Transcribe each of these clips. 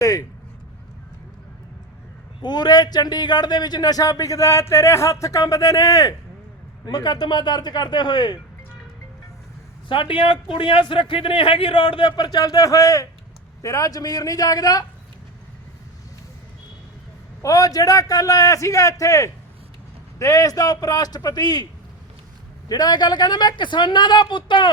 ਤੇ ਪੂਰੇ ਚੰਡੀਗੜ੍ਹ ਦੇ ਵਿੱਚ ਨਸ਼ਾ ਵਿਕਦਾ ਹੈ ਤੇਰੇ ਹੱਥ ਕੰਬਦੇ ਨੇ। ਮੁਕੱਦਮਾ ਦਰਜ ਕਰਦੇ ਹੋਏ। ਸਾਡੀਆਂ ਕੁੜੀਆਂ ਸੁਰੱਖਿਅਤ ਨਹੀਂ ਹੈਗੀ ਰੋਡ ਦੇ ਉੱਪਰ ਚੱਲਦੇ ਹੋਏ। ਤੇਰਾ ਜ਼ਮੀਰ ਨਹੀਂ ਜਾਗਦਾ। ਉਹ ਜਿਹੜਾ ਕੱਲ ਆਇਆ ਸੀਗਾ ਇੱਥੇ ਦੇਸ਼ ਦਾ ਉਪ ਰਾਸ਼ਟਰਪਤੀ ਜਿਹੜਾ ਇਹ ਗੱਲ ਕਹਿੰਦਾ ਮੈਂ ਕਿਸਾਨਾਂ ਦਾ ਪੁੱਤਾਂ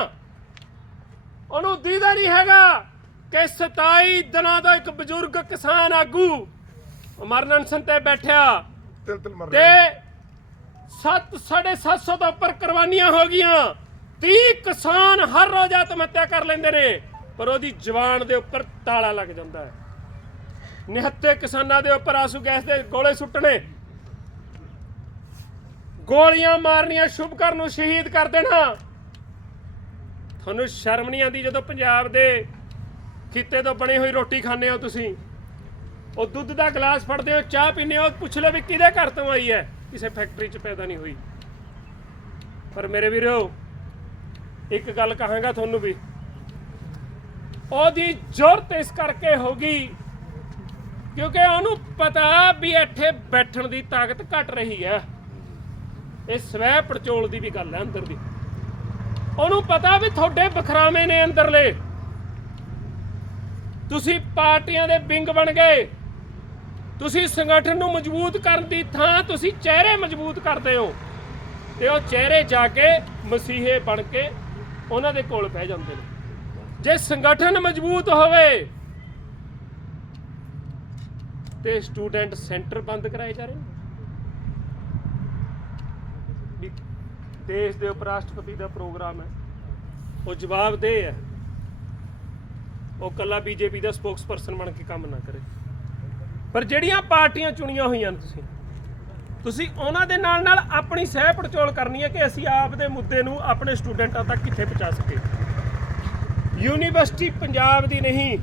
ਉਹਨੂੰ ਦੀਦਾ ਨਹੀਂ ਹੈਗਾ। ਕਿ 27 ਦਿਨਾਂ ਦਾ ਇੱਕ ਬਜ਼ੁਰਗ ਕਿਸਾਨ ਆਗੂ ਮਰਨ ਅਨਸ਼ਨ ਤੇ ਬੈਠਿਆ। ਤਿਲ ਤਿਲ ਮਰ ਤੇ ਰਿਹਾ। 7 750 ਤੋਂ ਉੱਪਰ ਕੁਰਬਾਨੀਆਂ ਹੋ ਗਈਆਂ। 30 ਕਿਸਾਨ ਹਰ ਰੋਜ਼ ਆਤਮ ਹੱਤਿਆ ਕਰ ਲੈਂਦੇ ਨੇ ਪਰ ਉਹਦੀ ਜਵਾਨ ਦੇ ਉੱਪਰ ਤਾਲਾ ਲੱਗ ਜਾਂਦਾ ਹੈ। ਨਿਹੱਤੇ ਕਿਸਾਨਾਂ ਦੇ ਉੱਪਰ ਆਸੂ ਗੈਸ ਦੇ ਗੋਲੇ ਸੁੱਟਣੇ। ਗੋਲੀਆਂ ਮਾਰਨੀਆਂ ਸ਼ੁਭਕਰ ਨੂੰ ਸ਼ਹੀਦ ਕਰ ਦੇਣਾ। ਤੁਹਾਨੂੰ ਸ਼ਰਮ ਨਹੀਂ ਆਉਂਦੀ ਜਦੋਂ ਪੰਜਾਬ ਦੇ ਖਿੱਤੇ ਤੋਂ ਬਣੀ ਹੋਈ ਰੋਟੀ ਖਾਂਦੇ ਹੋ ਤੁਸੀਂ। ਉਹ ਦੁੱਧ ਦਾ ਗਲਾਸ ਫੜਦੇ ਹੋ, ਚਾਹ ਪੀਂਦੇ ਹੋ, ਪੁੱਛ ਲਓ ਵੀ ਕਿਹਦੇ ਘਰ ਤੋਂ ਆਈ ਹੈ। ਕਿਸੇ ਫੈਕਟਰੀ 'ਚ ਪੈਦਾ ਨਹੀਂ ਹੋਈ। ਪਰ ਮੇਰੇ ਵੀਰੋ, ਇੱਕ ਗੱਲ ਕਹਾਂਗਾ ਤੁਹਾਨੂੰ ਵੀ। ਉਹਦੀ ਜ਼ਰੂਰਤ ਇਸ ਕਰਕੇ ਹੋਗੀ ਕਿਉਂਕਿ ਉਹਨੂੰ ਪਤਾ ਵੀ ਇੱਥੇ ਬੈਠਣ ਦੀ ਤਾਕਤ ਘਟ ਰਹੀ ਹੈ। ਇਹ ਸਵੈ ਪੜਚੋਲ ਦੀ ਵੀ ਗੱਲ ਹੈ ਅੰਦਰ ਦੀ। ਉਹਨੂੰ ਪਤਾ ਵੀ ਤੁਹਾਡੇ ਬਖਰਾਵੇਂ ਨੇ ਅੰਦਰਲੇ। ਤੁਸੀਂ ਪਾਰਟੀਆਂ ਦੇ ਵਿੰਗ ਬਣ ਗਏ। ਤੁਸੀਂ ਸੰਗਠਨ ਨੂੰ ਮਜ਼ਬੂਤ ਕਰਨ ਦੀ ਥਾਂ ਤੁਸੀਂ ਚਿਹਰੇ ਮਜ਼ਬੂਤ ਕਰਦੇ ਹੋ। ਤੇ ਉਹ ਚਿਹਰੇ ਜਾ ਕੇ ਮਸੀਹੇ ਬਣ ਕੇ ਉਹਨਾਂ ਦੇ ਕੋਲ ਬਹਿ ਜਾਂਦੇ ਨੇ। ਜੇ ਸੰਗਠਨ ਮਜ਼ਬੂਤ ਹੋਵੇ, ਤੇ ਸਟੂਡੈਂਟ ਸੈਂਟਰ ਬੰਦ ਕਰਾਏ ਜਾ ਰਹੇ ਨੇ। ਦੇਸ਼ ਦੇ ਉਪ ਰਾਸ਼ਟਰਪਤੀ ਦਾ ਪ੍ਰੋਗਰਾਮ ਹੈ। ਉਹ ਜਵਾਬ ਦੇ ਹੈ। ਉਹ ਕੱਲਾ ਬੀਜੇਪੀ ਦਾ ਸਪੋਕਸਪਰਸਨ ਬਣ ਕੇ ਕੰਮ ਨਾ ਕਰੇ। ਪਰ ਜਿਹੜੀਆਂ ਪਾਰਟੀਆਂ ਚੁਣੀਆਂ ਹੋਈਆਂ ਨੇ ਤੁਸੀਂ ਤੁਸੀਂ ਉਹਨਾਂ ਦੇ ਨਾਲ ਨਾਲ ਆਪਣੀ ਸਹਿ ਪੜਚੋਲ ਕਰਨੀ ਹੈ ਕਿ ਅਸੀਂ ਆਪ ਦੇ ਮੁੱਦੇ ਨੂੰ ਆਪਣੇ ਸਟੂਡੈਂਟਾਂ ਤੱਕ ਕਿੱਥੇ ਪਹੁੰਚਾ ਸਕੀਏ। ਯੂਨੀਵਰਸਿਟੀ ਪੰਜਾਬ ਦੀ ਨਹੀਂ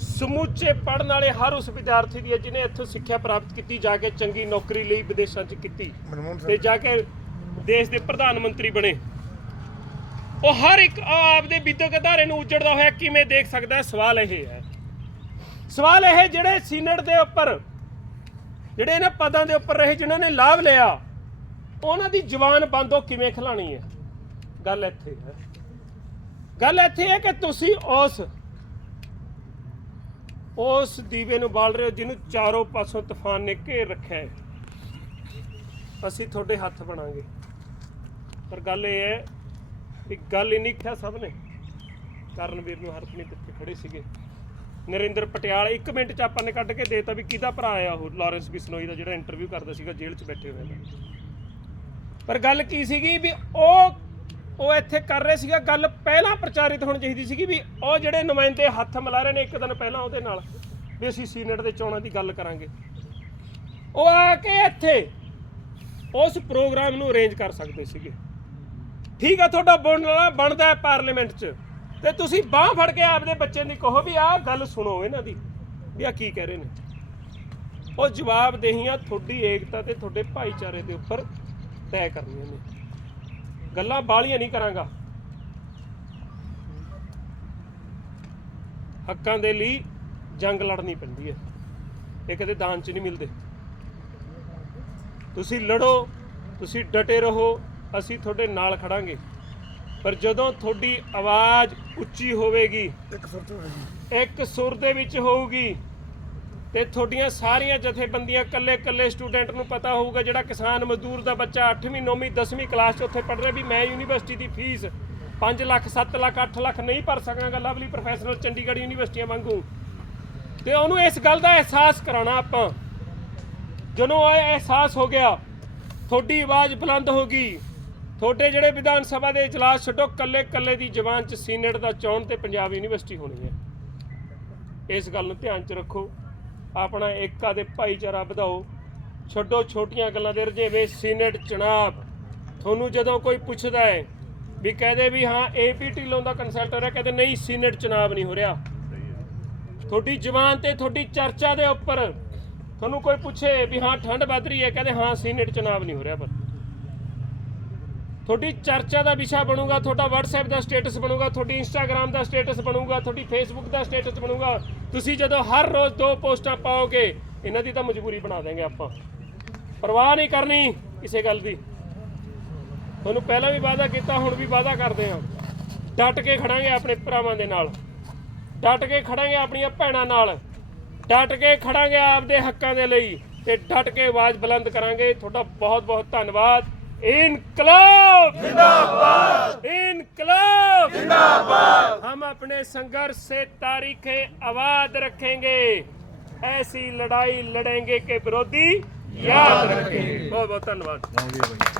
ਸਮੁੱਚੇ ਪੜਨ ਵਾਲੇ ਹਰ ਉਸ ਵਿਦਿਆਰਥੀ ਦੀ ਹੈ ਜਿਹਨੇ ਇੱਥੋਂ ਸਿੱਖਿਆ ਪ੍ਰਾਪਤ ਕੀਤੀ ਜਾ ਕੇ ਚੰਗੀ ਨੌਕਰੀ ਲਈ ਵਿਦੇਸ਼ਾਂ 'ਚ ਕੀਤੀ ਤੇ ਜਾ ਕੇ ਦੇਸ਼ ਦੇ ਪ੍ਰਧਾਨ ਮੰਤਰੀ ਬਣੇ। ਉਹ ਹਰ ਇੱਕ ਆਪਦੇ ਵਿਦਿਅਕ ਅਧਾਰੇ ਨੂੰ ਉਜੜਦਾ ਹੋਇਆ ਕਿਵੇਂ ਦੇਖ ਸਕਦਾ ਸਵਾਲ ਇਹ ਹੈ। ਸਵਾਲ ਇਹ ਜਿਹੜੇ ਸੀਨੇਟ ਦੇ ਉੱਪਰ, ਜਿਹੜੇ ਇਹਨਾਂ ਪਦਾਂ ਦੇ ਉੱਪਰ ਰਹੇ, ਜਿਨ੍ਹਾਂ ਨੇ ਲਾਭ ਲਿਆ, ਉਹਨਾਂ ਦੀ ਜਵਾਨ ਬੰਦੋ ਕਿਵੇਂ ਖਿਲਾਣੀ ਹੈ? ਗੱਲ ਇੱਥੇ ਹੈ। ਗੱਲ ਇੱਥੇ ਹੈ ਕਿ ਤੁਸੀਂ ਉਸ ਉਸ ਦੀਵੇ ਨੂੰ ਬਾਲ ਰਹੇ ਹੋ, ਜਿਹਨੂੰ ਚਾਰੋਂ ਪਾਸੋਂ ਤੂਫਾਨ ਨੇ ਘੇਰ ਰੱਖਿਆ ਹੈ। ਅਸੀਂ ਤੁਹਾਡੇ ਹੱਥ ਬਣਾਂਗੇ। ਪਰ ਗੱਲ ਇਹ ਹੈ ਕਿ ਗੱਲ ਇੰਨੀ ਕਿਹਾ ਸਭ ਨੇ। ਕਰਨਵੀਰ ਨੂੰ ਹਰਪ੍ਰੀਤ ਇੱਥੇ ਖੜੇ ਸੀਗੇ। ਨਰਿੰਦਰ ਪਟਿਆਲ 1 ਮਿੰਟ ਚ ਆਪਾਂ ਨੇ ਕੱਢ ਕੇ ਦੇਤਾ ਵੀ ਕਿਹਦਾ ਭਰਾ ਆ ਉਹ, ਲਾਰੈਂਸ ਬਿਸਨੋਈ ਦਾ ਜਿਹੜਾ ਇੰਟਰਵਿਊ ਕਰਦਾ ਸੀਗਾ, ਜੇਲ੍ਹ 'ਚ ਬੈਠੇ ਹੋਏ ਨੇ। ਪਰ ਗੱਲ ਕੀ ਸੀਗੀ ਵੀ ਉਹ ਉਹ ਇੱਥੇ ਕਰ ਰਹੇ ਸੀਗਾ, ਗੱਲ ਪਹਿਲਾਂ ਪ੍ਰਚਾਰਿਤ ਹੋਣੀ ਚਾਹੀਦੀ ਸੀਗੀ ਵੀ ਉਹ ਜਿਹੜੇ ਨੁਮਾਇੰਦੇ ਹੱਥ ਮਿਲਾ ਰਹੇ ਨੇ ਇੱਕ ਦਿਨ ਪਹਿਲਾਂ ਉਹਦੇ ਨਾਲ, ਵੀ ਅਸੀਂ ਸੀਨੇਟ ਦੇ ਚੋਣਾਂ ਦੀ ਗੱਲ ਕਰਾਂਗੇ। ਉਹ ਆ ਕੇ ਇੱਥੇ ਉਸ ਪ੍ਰੋਗਰਾਮ ਨੂੰ ਅਰੇਂਜ ਕਰ ਸਕਦੇ ਸੀਗੇ। ਠੀਕ ਆ, ਤੁਹਾਡਾ ਬਣਨਾ ਬਣਦਾ ਹੈ ਪਾਰਲੀਮੈਂਟ 'ਚ। ਤੇ ਤੁਸੀਂ ਬਾਹ ਫੜ ਕੇ ਆਪਦੇ ਬੱਚੇ ਦੀ ਕਹੋ ਵੀ ਆਹ ਗੱਲ ਸੁਣੋ ਇਹਨਾਂ ਦੀ, ਵੀ ਆ ਕੀ ਕਹਿ ਰਹੇ ਨੇ। ਉਹ ਜਵਾਬ ਦੇਹੀਆਂ ਤੁਹਾਡੀ ਏਕਤਾ ਤੇ ਤੁਹਾਡੇ ਭਾਈਚਾਰੇ ਦੇ ਉੱਪਰ ਤੈਅ ਕਰਨੀਆਂ ਨੇ। ਗੱਲਾਂ ਬਾਲੀਆਂ ਨਹੀਂ ਕਰਾਂਗਾ। ਹੱਕਾਂ ਦੇ ਲਈ ਜੰਗ ਲੜਨੀ ਪੈਂਦੀ ਹੈ। ਇਹ ਕਦੇ ਦਾਨ 'ਚ ਨਹੀਂ ਮਿਲਦੇ। ਤੁਸੀਂ ਲੜੋ, ਤੁਸੀਂ ਡਟੇ ਰਹੋ ਅਸੀਂ ਤੁਹਾਡੇ ਨਾਲ ਖੜਾਂਗੇ। ਪਰ ਜਦੋਂ ਤੁਹਾਡੀ ਆਵਾਜ਼ ਉੱਚੀ ਹੋਵੇਗੀ ਇੱਕ ਸੁਰ ਤੋਂ ਹੈਗੀ ਇੱਕ ਸੁਰ ਦੇ ਵਿੱਚ ਹੋਊਗੀ ਤੇ ਤੁਹਾਡੀਆਂ ਸਾਰੀਆਂ ਜਥੇਬੰਦੀਆਂ ਕੱਲੇ ਕੱਲੇ ਸਟੂਡੈਂਟ ਨੂੰ ਪਤਾ ਹੋਊਗਾ ਜਿਹੜਾ ਕਿਸਾਨ ਮਜ਼ਦੂਰ ਦਾ ਬੱਚਾ 8ਵੀਂ 9ਵੀਂ 10ਵੀਂ ਕਲਾਸ 'ਚ ਉੱਥੇ ਪੜ੍ਹ ਰਿਹਾ ਵੀ ਮੈਂ ਯੂਨੀਵਰਸਿਟੀ ਦੀ ਫੀਸ 5 ਲੱਖ 7 ਲੱਖ 8 ਲੱਖ ਨਹੀਂ ਭਰ ਸਕਾਂਗਾ ਲਵਲੀ ਪ੍ਰੋਫੈਸ਼ਨਲ ਚੰਡੀਗੜ੍ਹ ਯੂਨੀਵਰਸਿਟੀਆਂ ਵਾਂਗੂ। ਤੇ ਉਹਨੂੰ ਇਸ ਗੱਲ ਦਾ ਅਹਿਸਾਸ ਕਰਾਉਣਾ ਆਪਾਂ। ਜਦੋਂ ਇਹ ਅਹਿਸਾਸ ਹੋ ਗਿਆ ਤੁਹਾਡੀ ਆਵਾਜ਼ ਬੁਲੰਦ ਹੋ ਗਈ। ਤੁਹਾਡੇ ਜਿਹੜੇ ਵਿਧਾਨ ਸਭਾ ਦੇ ਇਜਲਾਸ ਛੱਡੋ, ਕੱਲੇ ਕੱਲੇ ਦੀ ਜ਼ਬਾਨ 'ਚ ਸੀਨੇਟ ਦਾ ਚੋਣ ਤੇ ਪੰਜਾਬ ਯੂਨੀਵਰਸਿਟੀ ਹੋਣੀ ਹੈ। ਇਸ ਗੱਲ ਨੂੰ ਧਿਆਨ 'ਚ ਰੱਖੋ, ਆਪਣਾ ਏਕਾ ਦੇ ਭਾਈਚਾਰਾ ਵਧਾਓ। ਛੱਡੋ ਛੋਟੀਆਂ ਗੱਲਾਂ ਦੇ ਰਜੇਵੇਂ ਸੀਨੇਟ ਚੁਣਾਵ। ਤੁਹਾਨੂੰ ਜਦੋਂ ਕੋਈ ਪੁੱਛਦਾ ਹੈ ਵੀ ਕਹਦੇ ਵੀ ਹਾਂ ਏਪੀ ਢਿੱਲੋਂ ਦਾ ਕੰਸਲਟਰ ਹੈ, ਕਹਿੰਦੇ ਨਹੀਂ, ਸੀਨੇਟ ਚੁਣਾਵ ਨਹੀਂ ਹੋ ਰਿਹਾ। ਤੁਹਾਡੀ ਜਬਾਨ ਤੇ ਤੁਹਾਡੀ ਚਰਚਾ ਦੇ ਉੱਪਰ ਤੁਹਾਨੂੰ ਕੋਈ ਪੁੱਛੇ ਵੀ ਹਾਂ, ਠੰਡ ਵੱਧ ਰਹੀ ਹੈ, ਕਹਿੰਦੇ ਹਾਂ, ਸੀਨੇਟ ਚੁਣਾਵ ਨਹੀਂ ਹੋ ਰਿਹਾ ਪਰ। ਤੁਹਾਡੀ ਚਰਚਾ ਦਾ ਵਿਸ਼ਾ ਬਣੂਗਾ, ਤੁਹਾਡਾ WhatsApp ਦਾ ਸਟੇਟਸ ਬਣੂਗਾ, ਤੁਹਾਡੀ Instagram ਦਾ ਸਟੇਟਸ ਬਣੂਗਾ, ਤੁਹਾਡੀ Facebook ਦਾ ਸਟੇਟਸ ਬਣੂਗਾ। ਤੁਸੀਂ ਜਦੋਂ ਹਰ ਰੋਜ਼ ਦੋ ਪੋਸਟਾਂ ਪਾਓਗੇ, ਇਹਨਾਂ ਦੀ ਤਾਂ ਮਜਬੂਰੀ ਬਣਾ ਦੇਂਗੇ ਆਪਾਂ। ਪਰਵਾਹ ਨਹੀਂ ਕਰਨੀ ਕਿਸੇ ਗੱਲ ਦੀ। ਤੁਹਾਨੂੰ ਪਹਿਲਾਂ ਵੀ ਵਾਅਦਾ ਕੀਤਾ, ਹੁਣ ਵੀ ਵਾਅਦਾ ਕਰਦੇ ਹਾਂ। ਡਟ ਕੇ ਖੜਾਂਗੇ ਆਪਣੇ ਭਰਾਵਾਂ ਦੇ ਨਾਲ। ਡਟ ਕੇ ਖੜਾਂਗੇ ਆਪਣੀਆਂ ਭੈਣਾਂ ਨਾਲ। ਡਟ ਕੇ ਖੜਾਂਗੇ ਆਪਦੇ ਹੱਕਾਂ ਦੇ ਲਈ ਤੇ ਡਟ ਕੇ ਆਵਾਜ਼ ਬੁਲੰਦ ਕਰਾਂਗੇ। ਤੁਹਾਡਾ ਬਹੁਤ ਬਹੁਤ ਧੰਨਵਾਦ। इनकलाब। जिंदाबाद। इनकलाब। जिंदाबाद। हम अपने संघर्ष से तारीखें आबाद रखेंगे। ऐसी लड़ाई लड़ेंगे के विरोधी याद रखेंगे। बहुत बहुत धन्यवाद।